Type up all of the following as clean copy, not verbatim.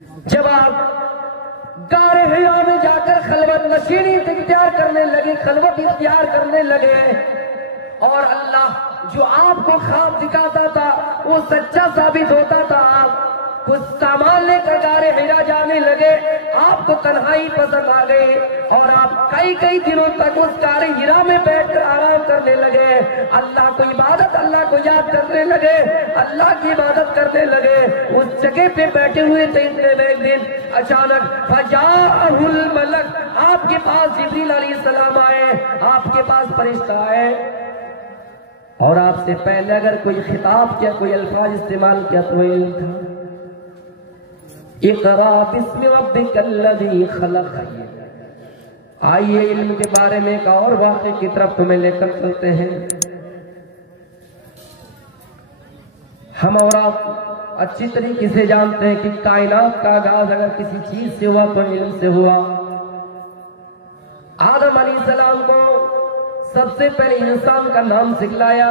جب آپ غار حرا میں جا کر خلوت نشینی اختیار کرنے لگے، خلوت اختیار کرنے لگے، اور اللہ جو آپ کو خواب دکھاتا تھا وہ سچا ثابت ہوتا تھا، آپ کچھ سامان لے کر غار حرا جانے لگے، آپ کو تنہائی پسند آ گئی اور آپ کئی دنوں تک اس غار حرا میں بیٹھ کر آرام کرنے لگے، اللہ کو عبادت، اللہ کو یاد کرنے لگے، اللہ کی عبادت کرنے لگے۔ اس جگہ پہ بیٹھے ہوئے تھے، اتنے میں ایک دن اچانک فجاءہ الملک، آپ کے پاس جبریل علیہ السلام آئے، آپ کے پاس فرشتہ آئے، اور آپ سے پہلے اگر کوئی خطاب کیا، کوئی الفاظ استعمال کیا تو علم تھا۔ اقرا بسم ربک الذی خلق۔ آئیے علم کے بارے میں ایک اور واقعے کی طرف تمہیں لے کر چلتے ہیں۔ ہم اور آپ اچھی طریقے سے جانتے ہیں کہ کائنات کا آغاز اگر کسی چیز سے ہوا تو علم سے ہوا۔ آدم علیہ السلام کو سب سے پہلے انسان کا نام سکھلایا،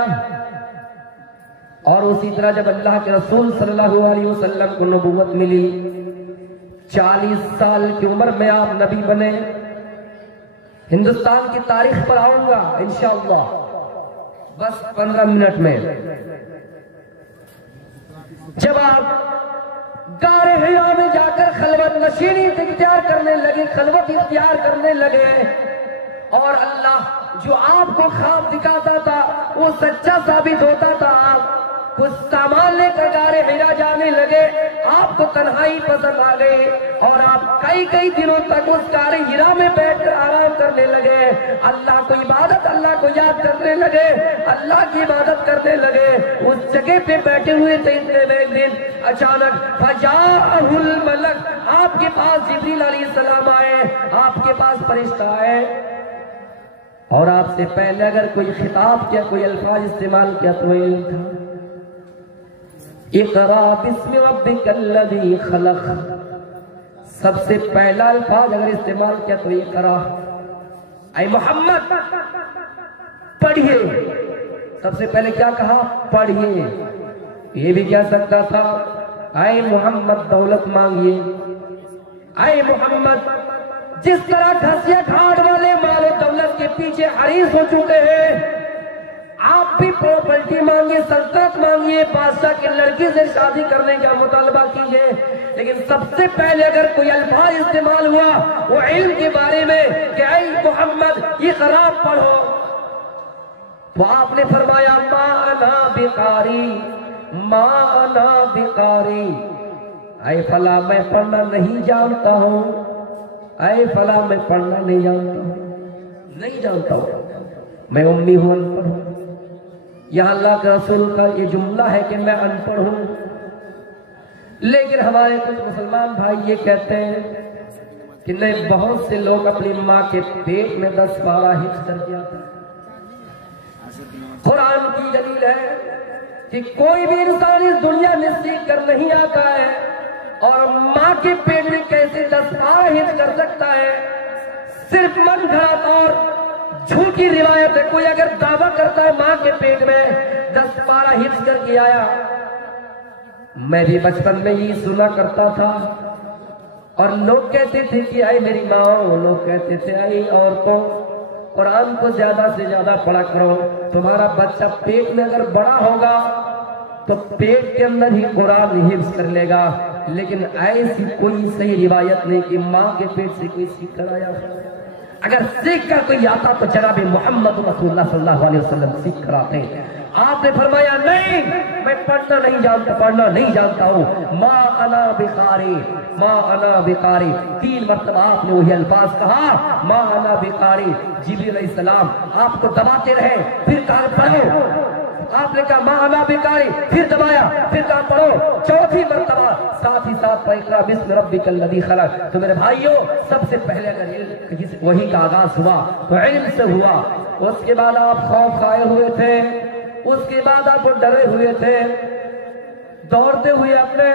اور اسی طرح جب اللہ کے رسول صلی اللہ علیہ وسلم کو نبوت ملی، 40 سال کی عمر میں آپ نبی بنے۔ ہندوستان کی تاریخ پر آؤں گا انشاءاللہ بس 15 منٹ میں۔ جب آپ غار حرا میں جا کر خلوت نشینی اختیار کرنے لگے، خلوت اختیار کرنے لگے، اور اللہ جو آپ کو خواب دکھاتا تھا وہ سچا ثابت ہوتا تھا، آپ کچھ سامان لے کر غار حرا جانے لگے، آپ کو تنہائی پسند آ گئی اور آپ کئی دنوں تک اس غار حرا میں بیٹھ کر آرام کرنے لگے، اللہ کو عبادت، اللہ کو یاد کرنے لگے، اللہ کی عبادت کرنے لگے۔ اس جگہ پہ بیٹھے ہوئے تھے، اتنے میں ایک دن اچانک فجاءہ الملک، آپ کے پاس جبریل علیہ السلام آئے، آپ کے پاس فرشتہ آئے، اور آپ سے پہلے اگر کوئی خطاب کیا، کوئی الفاظ استعمال کیا تو علم تھا۔ اقرا بسم ربک الذی خلق، سب سے پہلا الفاظ اگر استعمال کیا تو اقرا، اے محمد پڑھیے۔ سب سے پہلے کیا کہا؟ پڑھیے۔ یہ بھی کہہ سکتا تھا اے محمد دولت مانگیے، اے محمد جس طرح گھسیا گھاٹ والے مال و دولت کے پیچھے حریص ہو چکے ہیں، آپ بھی پراپرٹی مانگیے، سلطنت مانگیے، بادشاہ کی لڑکی سے شادی کرنے کا مطالبہ کیجئے، لیکن سب سے پہلے اگر کوئی الفاظ استعمال ہوا وہ علم کے بارے میں کہ اے محمد یہ خراب پڑھو، تو آپ نے فرمایا ما انا بقاری، ما انا بقاری، اے فلاں میں پڑھنا نہیں جانتا ہوں، اے فلاں میں پڑھنا نہیں جانتا ہوں، نہیں جانتا ہوں، میں امی ہوں، ان پڑھ ہوں۔ یہاں اللہ کے رسول کا یہ جملہ ہے کہ میں ان پڑھ ہوں، لیکن ہمارے کچھ مسلمان بھائی یہ کہتے ہیں کہ نہیں، بہت سے لوگ اپنی ماں کے پیٹ میں 10 پارہ حفظ کر دیا تھا۔ قرآن کی دلیل ہے کہ کوئی بھی انسان اس دنیا میں سیکھ کر نہیں آتا ہے، اور ماں کے پیٹ میں کیسے 10 پارہ حفظ کر سکتا ہے؟ صرف من گھڑت اور جھوٹی روایت ہے۔ کوئی اگر دعویٰ کرتا ہے ماں کے پیٹ میں 10 پارہ حفظ کر کے آیا، میں بھی بچپن میں یہ سنا کرتا تھا، اور لوگ کہتے تھے کہ اے میری ماں، لوگ کہتے تھے اے عورتوں، قرآن کو زیادہ سے زیادہ پڑھا کرو، تمہارا بچہ پیٹ میں اگر بڑا ہوگا تو پیٹ کے اندر ہی قرآن حفظ کر لے گا۔ لیکن ایسی کوئی صحیح روایت نہیں کہ ماں کے پیٹ سے کوئی سیکھ کر آیا۔ اگر سیکھ کر کوئی آتا تو جناب محمد رسول اللہ صلی اللہ علیہ وسلم سیکھ کر آتے۔ آپ نے فرمایا نہیں، میں پڑھنا نہیں جانتا ہوں، ما انا بقاری، ما انا بقاری۔ 3 مرتبہ آپ نے وہی الفاظ کہا، ما انا بقاری۔ جبریل علیہ السلام آپ کو دباتے رہے، پھر کہا پڑھو، آپ نے کہا ما انا بقاری، پھر دبایا، پھر کہا پڑھو، 4تھی مرتبہ ساتھ ہی ساتھ اقرا بسم ربک الذی خلق۔ تو میرے بھائیوں، سب سے پہلے اگر علم وہی کا آغاز ہوا تو علم سے ہوا۔ اس کے بعد آپ خوف کھائے ہوئے تھے، اس کے بعد آپ ڈرے ہوئے تھے، دوڑتے ہوئے اپنے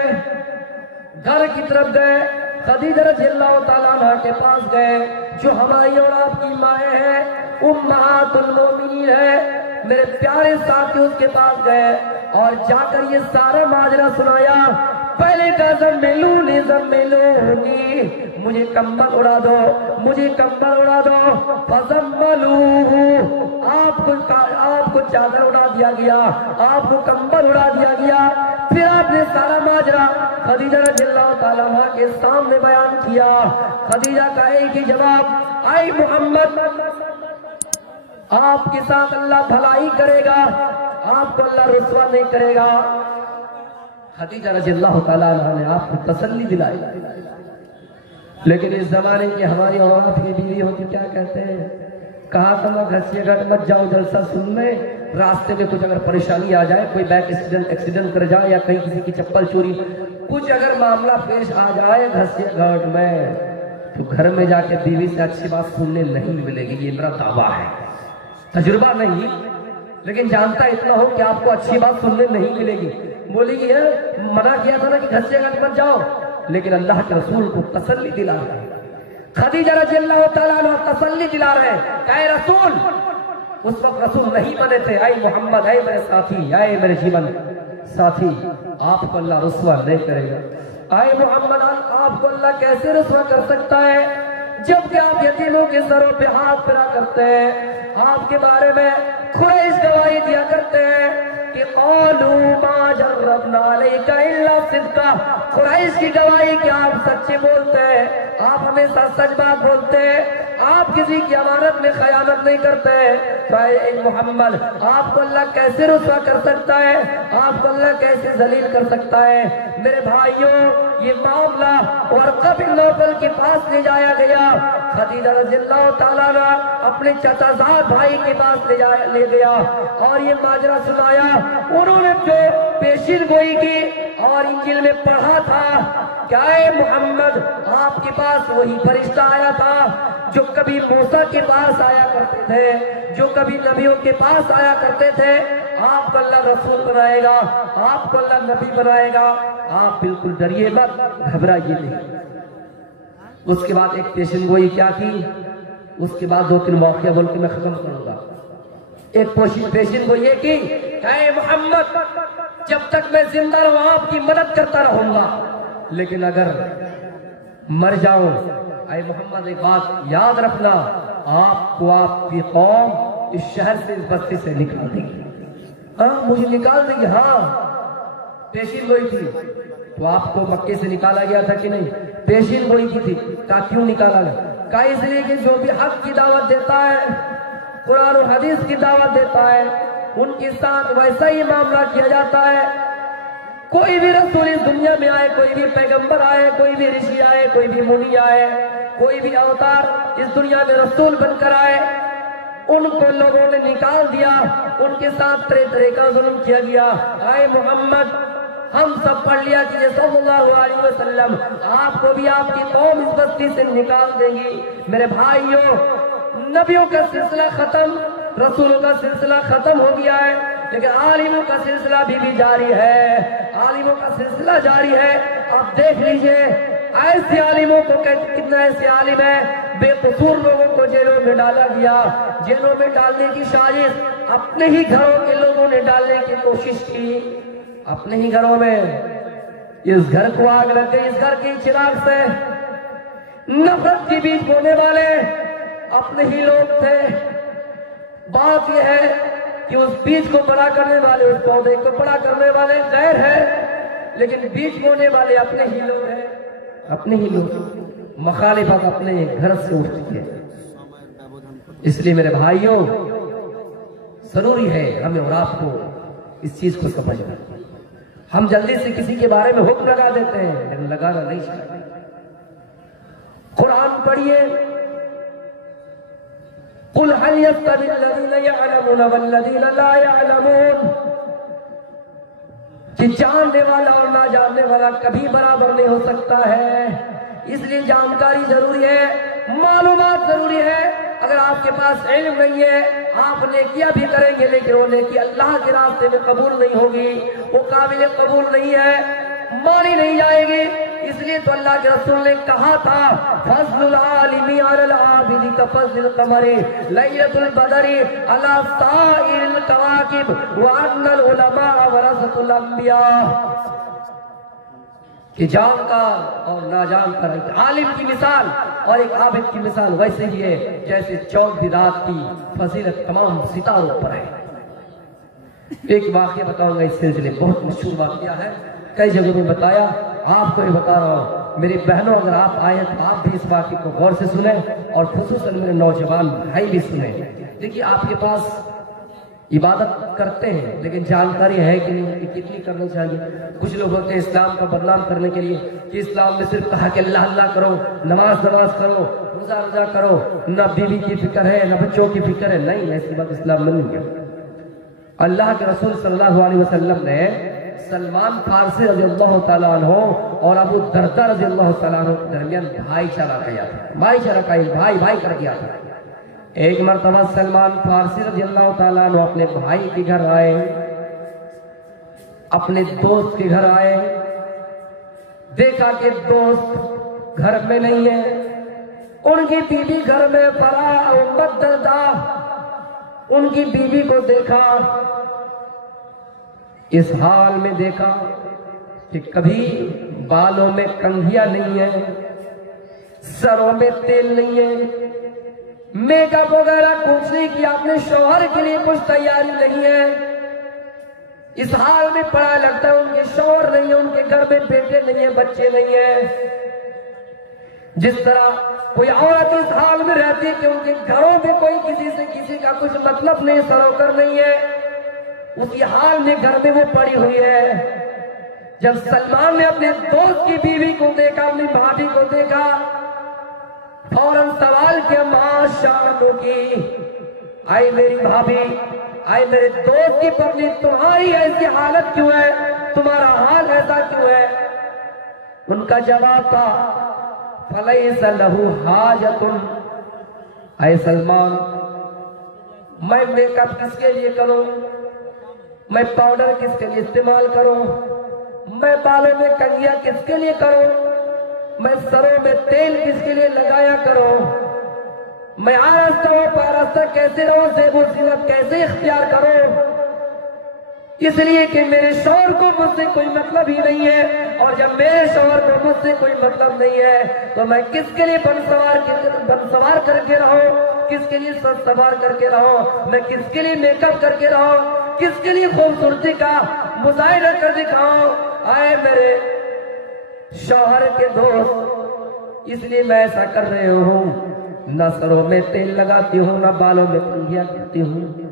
گھر کی طرف گئے، خدیجہ رضی اللہ تعالیٰ عنہ کے پاس گئے، جو ہماری اور آپ کی مائیں ہیں، امہات المومنین ہے۔ میرے پیارے ساتھی اس کے پاس گئے اور جا کر یہ سارا ماجرا سنایا پہلے کہا زملونی زملونی، مجھے کمبل اڑا دو، مجھے کمبل اڑا دو، فزملوہ، آپ کو چادر اڑا دیا گیا، آپ کو کمبل اڑا دیا گیا۔ پھر آپ نے سارا ماجرا خدیجہ رضی اللہ تعالیٰ عنہ کے سامنے بیان کیا۔ خدیجہ کا ایک ہی جواب، اے محمد آپ کے ساتھ اللہ بھلائی کرے گا، آپ کو اللہ رسوا نہیں کرے گا۔ خدیجہ رضی اللہ تعالیٰ عنہ نے آپ کو تسلی دلائی۔ لیکن اس زمانے کی ہماری عورت کی بیوی ہوتی کیا کہتے ہیں، کہا تھا میں گھسیے گھٹ مت جاؤ جلسہ سننے، راستے میں کچھ اگر پریشانی آ جائے، کوئی بائک ایکسیڈنٹ کر جائے یا کہیں کسی کی چپل چوری، کچھ اگر معاملہ پیش آ جائے گھسیے گھٹ میں، تو گھر میں جا کے بیوی سے اچھی بات سننے نہیں ملے گی۔ یہ میرا دعویٰ ہے، تجربہ نہیں، لیکن جانتا اتنا ہو کہ آپ کو اچھی بات سننے نہیں ملے گی۔ بولے گی منع کیا تھا نا کہ گھسیے گھٹ مت جاؤ، لیکن اللہ کے رسول کو تسلی دلا رہے ہیں۔ خدیجہ رضی اللہ تعالیٰ عنہ تسلی دلا رہے ہیں، اے رسول، اس وقت رسول نہیں بنے تھے، اے محمد، اے میرے ساتھی، اے میرے جیون ساتھی، آپ کو اللہ رسوا نہیں کرے گا۔ اے محمد، آپ کو اللہ کیسے رسوا کر سکتا ہے جبکہ آپ یتیموں کے سروں پہ ہاتھ پھیرا کرتے ہیں، آپ کے بارے میں قریش گواہی دیا کرتے ہیں کہ قالوا ما جربنا علیک الا صدقا، قریش کی گواہی کہ آپ سچے بولتے ہیں، آپ ہمیشہ سچ بات بولتے ہیں، آپ کسی کی امانت میں خیانت نہیں کرتے ہیں۔ تو اے محمد، آپ کو اللہ کیسے رسوا کر سکتا ہے، آپ کو اللہ کیسے ذلیل کر سکتا ہے؟ میرے بھائیوں، یہ معاملہ ورقہ بن نوفل کے پاس لے جایا گیا۔ خدیجہ رضی اللہ تعالیٰ عنہ اپنے چچا زاد بھائی کے پاس لے گیا اور یہ ماجرا سنایا۔ انہوں نے جو پیشین گوئی کی اور انجیل میں پڑھا تھا کہ اے محمد، آپ کے پاس وہی فرشتہ آیا تھا جو کبھی موسیٰ کے پاس آیا کرتے تھے، جو کبھی نبیوں کے پاس آیا کرتے تھے، آپ کو اللہ رسول بنائے گا، آپ کو اللہ نبی بنائے گا، آپ بالکل ڈریے مت، گھبرائیے نہیں۔ اس کے بعد ایک پیشن گوئی کیا کی، اس کے بعد 2-3 واقعہ بول کے میں ختم کروں گا۔ ایک پیشن گوئی یہ کی، اے محمد، جب تک میں زندہ رہوں آپ کی مدد کرتا رہوں گا، لیکن اگر مر جاؤں، اے محمد ایک بات یاد رکھنا، آپ کو آپ کی قوم اس شہر سے، اس بستی سے نکال دے گی۔ مجھے نکال دے گی، ہاں پیشین گوئی تھی۔ تو آپ کو مکے سے نکالا گیا تھا کہ نہیں؟ پیشین گوئی کی تھی۔ کہا کیوں نکالا گیا؟ کہا اس لیے کہ جو بھی حق کی دعوت دیتا ہے، قرآن و حدیث کی دعوت دیتا ہے، ان کے ساتھ ویسا ہی معاملہ کیا جاتا ہے۔ کوئی بھی رسول اس دنیا میں آئے، کوئی بھی پیغمبر آئے، کوئی بھی رشی آئے، کوئی بھی منی آئے، کوئی بھی اوتار اس دنیا میں رسول بن کر آئے، ان کو لوگوں نے نکال دیا، ان کے ساتھ طرح طرح کا ظلم کیا گیا۔ اے محمد، ہم سب پڑھ لیا کہ صلی اللہ علیہ وسلم آپ کو بھی آپ کی قوم اس بستی سے نکال دیں گی۔ میرے بھائیوں، نبیوں کا سلسلہ ختم، رسولوں کا سلسلہ ختم ہو گیا ہے، لیکن عالموں کا سلسلہ بھی جاری ہے، عالموں کا سلسلہ جاری ہے۔ آپ دیکھ لیجئے ایسے عالموں کو، کتنا ایسے عالم ہیں بے قصور لوگوں کو جیلوں میں ڈالا گیا، جیلوں میں ڈالنے کی سازش اپنے ہی گھروں کے لوگوں نے ڈالنے کی کوشش کی، اپنے ہی گھروں میں۔ اس گھر کو آگ لگ گئی، اس گھر کے چراغ سے نفرت کے بیچ بونے والے اپنے ہی لوگ تھے۔ بات یہ ہے کہ اس بیج کو بڑا کرنے والے، اس پودے کو بڑا کرنے والے غیر ہے، لیکن بیج بونے والے اپنے ہی لوگ ہیں، اپنے ہی لوگ۔ مخالفت اپنے گھر سے اٹھتی ہے۔ اس لیے میرے بھائیوں، ضروری ہے ہمیں اور آپ کو اس چیز کو سمجھنا۔ ہم جلدی سے کسی کے بارے میں حکم لگا دیتے ہیں، لیکن لگانا نہیں چاہتے۔ قرآن پڑھیے، قُلْ هَلْ يَسْتَوِي الَّذِينَ يَعْلَمُونَ وَالَّذِينَ لَا يَعْلَمُونَ، کہ جاننے والا اور نہ جاننے والا کبھی برابر نہیں ہو سکتا ہے۔ اس لیے جانکاری ضروری ہے، معلومات ضروری ہے۔ اگر آپ کے پاس علم نہیں ہے، آپ نیکیاں بھی کریں گے، لیکن وہ نیکی اللہ کے راستے میں قبول نہیں ہوگی، وہ قابل قبول نہیں ہے، مانی نہیں جائے گی۔ اس لیے تو اللہ کے رسول نے کہا تھا، فضل العالم علی العابد کفضل القمر لیلۃ البدر علی سائر الکواکب وان العلماء ورثۃ الانبیاء۔ کہ جانکار اور ناجانکار، ایک عالم کی مثال اور ایک عابد کی مثال ویسے ہی ہے جیسے 14 رات کی فضیلت تمام ستاروں پر ہے۔ ایک واقعہ بتاؤں گا اس سلسلے، بہت مشہور واقعہ ہے، کئی جگہوں میں بتایا، آپ کو بھی بتا رہا ہوں۔ میری بہنوں اگر آپ آئے تو آپ بھی اس واقعے کو غور سے سنیں، اور خصوصاً میرے نوجوان بھائی بھی سنیں۔ دیکھیے آپ کے پاس عبادت کرتے ہیں لیکن جانکاری ہے کہ نہیں کہ کتنی کرنی چاہیے۔ کچھ لوگ ہوتے ہیں اسلام کو بدنام کرنے کے لیے کہ اسلام میں صرف کہا کہ اللہ اللہ کرو، نماز کرو، روزہ کرو، نہ بیوی کی فکر ہے نہ بچوں کی فکر ہے۔ نہیں، ایسی بات اسلام میں نہیں ہے۔ اللہ کے رسول صلی اللہ علیہ وسلم نے سلمان فارسی رضی اللہ تعالیٰ عنہ اور ابو دردہ رضی اللہ تعالیٰ عنہ کے درمیان بھائی چارہ کیا تھا، بھائی کر دیا تھا۔ ایک مرتبہ سلمان فارسی رضی اللہ تعالیٰ عنہ اپنے بھائی کے گھر آئے، اپنے دوست کے گھر آئے، دیکھا کہ دوست گھر میں نہیں ہے، ان کی بیوی گھر میں پڑا، ابو دردہ ان کی بیوی کو دیکھا، اس حال میں دیکھا کہ کبھی بالوں میں کنگھیاں نہیں ہے، سروں میں تیل نہیں ہے، میک اپ وغیرہ کچھ نہیں کیا، اپنے شوہر کے لیے کچھ تیاری نہیں ہے۔ اس حال میں پڑا، لگتا ہے ان کے شوہر نہیں ہے، ان کے گھر میں بیٹے نہیں ہیں، بچے نہیں ہیں۔ جس طرح کوئی عورت اس حال میں رہتی ہے کہ ان کے گھروں میں کوئی کسی سے کسی کا کچھ مطلب نہیں، سروکر نہیں ہے، اسی حال میں گھر میں وہ پڑی ہوئی ہے۔ جب سلمان نے اپنے دوست کی بیوی کو دیکھا، اپنی بھابھی کو دیکھا، فوراً سوال کیا، ماں شانو کی، آئی میری بھابھی، آئی میرے دوست کی پتنی، تمہاری ایسی حالت کیوں ہے، تمہارا حال ایسا کیوں ہے؟ ان کا جواب تھا، فَلَيْسَ لَهُ حَاجَةٌ، اے سلمان، میں میک اپ کس کے لیے کروں، میں پاؤڈر کس کے لیے استعمال کروں، میں بالوں میں کنگھیاں کس کے لیے کروں، میں سروں میں تیل کس کے لیے لگایا کروں، میں آرستہ و پارستہ کیسے رہوں، زیب و زینت کیسے اختیار کروں؟ اس لیے کہ میرے شوہر کو مجھ سے کوئی مطلب ہی نہیں ہے، اور جب میرے شوہر کو مجھ سے کوئی مطلب نہیں ہے تو میں کس کے لیے بن سوار کر کے رہوں، کس کے لیے سوار کر کے رہوں، میں کس کے لیے میک اپ کر کے رہوں، کس کے لیے خوبصورتی کا مظاہرہ کر دکھاؤں؟ آئے میرے شوہر کے دوست، اس لیے میں ایسا کر رہے ہوں، نہ سروں میں تیل لگاتی ہوں، نہ بالوں میں کنگھیاں کرتی ہوں۔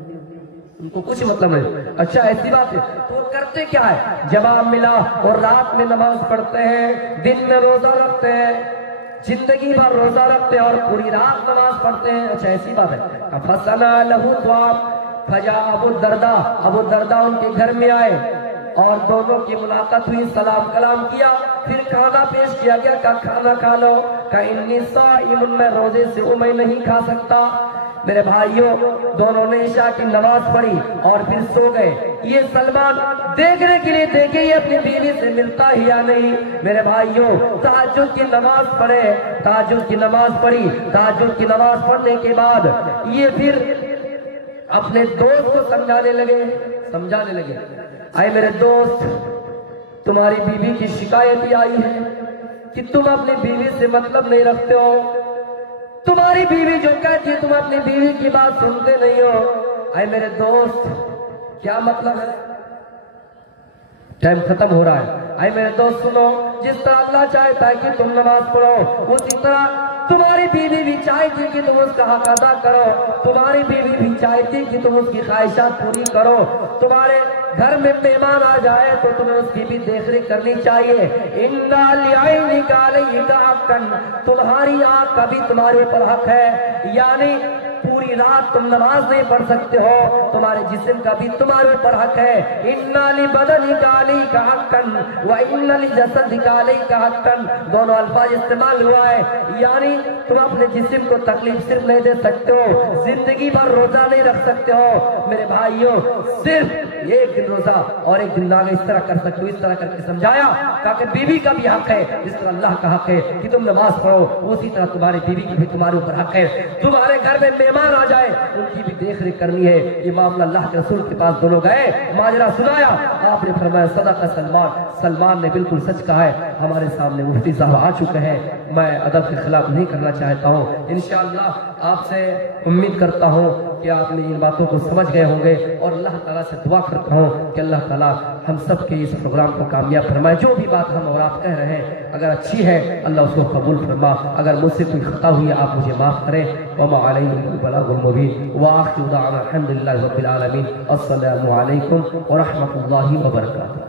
ان کو کچھ مطلب نہیں۔ اچھا ایسی بات ہے تو وہ کرتے کیا ہے؟ جواب ملا، اور رات میں نماز پڑھتے ہیں، دن میں روزہ رکھتے ہیں، زندگی بھر روزہ رکھتے ہیں اور پوری رات نماز پڑھتے ہیں۔ اچھا ایسی بات ہے۔ فَصَنَا لَهُ طَعَامًا فَجَاءَ ابو دردہ ان کے گھر میں آئے اور دونوں کی ملاقات ہوئی، سلام کلام کیا، پھر کھانا پیش کیا گیا، کہا کھانا کھا لو، کہا انی صائم، میں روزے سے ہوں، میں نہیں کھا سکتا۔ میرے بھائیوں، دونوں نے عشاء کی نماز پڑھی اور پھر سو گئے۔ یہ سلمان دیکھنے کے لیے دیکھے یہ اپنی بیوی سے ملتا ہی یا نہیں۔ میرے بھائیوں، تہجد کی نماز پڑھے، تہجد کی نماز پڑھی، تہجد کی نماز پڑھنے کے بعد یہ پھر اپنے دوست کو سمجھانے لگے، آئے میرے دوست، تمہاری بیوی کی شکایت یہ آئی ہے کہ تم اپنی بیوی سے مطلب نہیں رکھتے ہو، تمہاری بیوی جو کہتی ہے تم اپنی بیوی کی بات سنتے نہیں ہو۔ اے میرے دوست، کیا مطلب ہے؟ ٹائم ختم ہو رہا ہے۔ اے میرے دوست سنو، جس طرح اللہ چاہتا ہے کہ تم نماز پڑھو، اسی طرح تمہاری بیوی بھی چاہتی کہ تم اس کا حق ادا کرو، تمہاری بیوی بھی چاہتی کہ تم اس کی خواہشات پوری کرو، تمہارے گھر میں مہمان آ جائے تو تمہیں اس کی بھی دیکھ ریکھ کرنی چاہیے۔ اِنَّا لِعَيْنِكَ عَلَيْكَ حَقًّا، تمہاری آنکھ کا بھی تمہارے اوپر حق ہے، یعنی پوری رات تم نماز نہیں پڑھ سکتے ہو، تمہارے جسم کا بھی تمہارے اوپر حق ہے۔ اِنَّا لِبَدَنِكَ عَلَيْكَ حَقًّا وَإِنَّ لِجَسَدِكَ عَلَيْكَ حَقًّا، دونوں الفاظ استعمال ہوا ہے، یعنی تم اپنے جسم کو تکلیف صرف نہیں دے سکتے ہو، زندگی بھر روزہ نہیں رکھ سکتے ہو۔ میرے بھائیوں، صرف یہ ایک دن روزہ اور ایک دن لاغ اس طرح کر سکتے ہو، اس طرح کر کے سمجھایا تاکہ بیوی کا بھی حق ہے جس طرح اللہ کا حق ہے کہ تم نماز پڑھو، اسی طرح تمہاری بیوی کی بھی تمہارے اوپر حق ہے۔ تمہارے گھر میں مہمان آ جائے ان کی بھی دیکھ ریکھ کرنی ہے۔ یہ معاملہ اللہ کے رسول کے پاس دونوں گئے، ماجرا سنایا، آپ نے فرمایا صدق سلمان، سلمان نے بالکل سچ کہا ہے۔ ہمارے سامنے مفتی صاحب آ چکے ہیں، میں ادب کے خلاف نہیں کرنا چاہتا ہوں۔ انشاءاللہ آپ سے امید کرتا ہوں کہ آپ نے ان باتوں کو سمجھ گئے ہوں گے، اور اللہ تعالیٰ سے دعا کرتا ہوں کہ اللہ تعالیٰ ہم سب کے اس پروگرام کو کامیاب فرمائے۔ جو بھی بات ہم اور آپ کہہ رہے ہیں اگر اچھی ہے اللہ اس کو قبول فرما، اگر مجھ سے کوئی خطا ہوئی ہے آپ مجھے معاف کریں۔ وما علینا البلاغ المبین وآخر دعوانا الحمد للہ رب العالمین۔ السلام علیکم ورحمۃ اللہ وبرکاتہ۔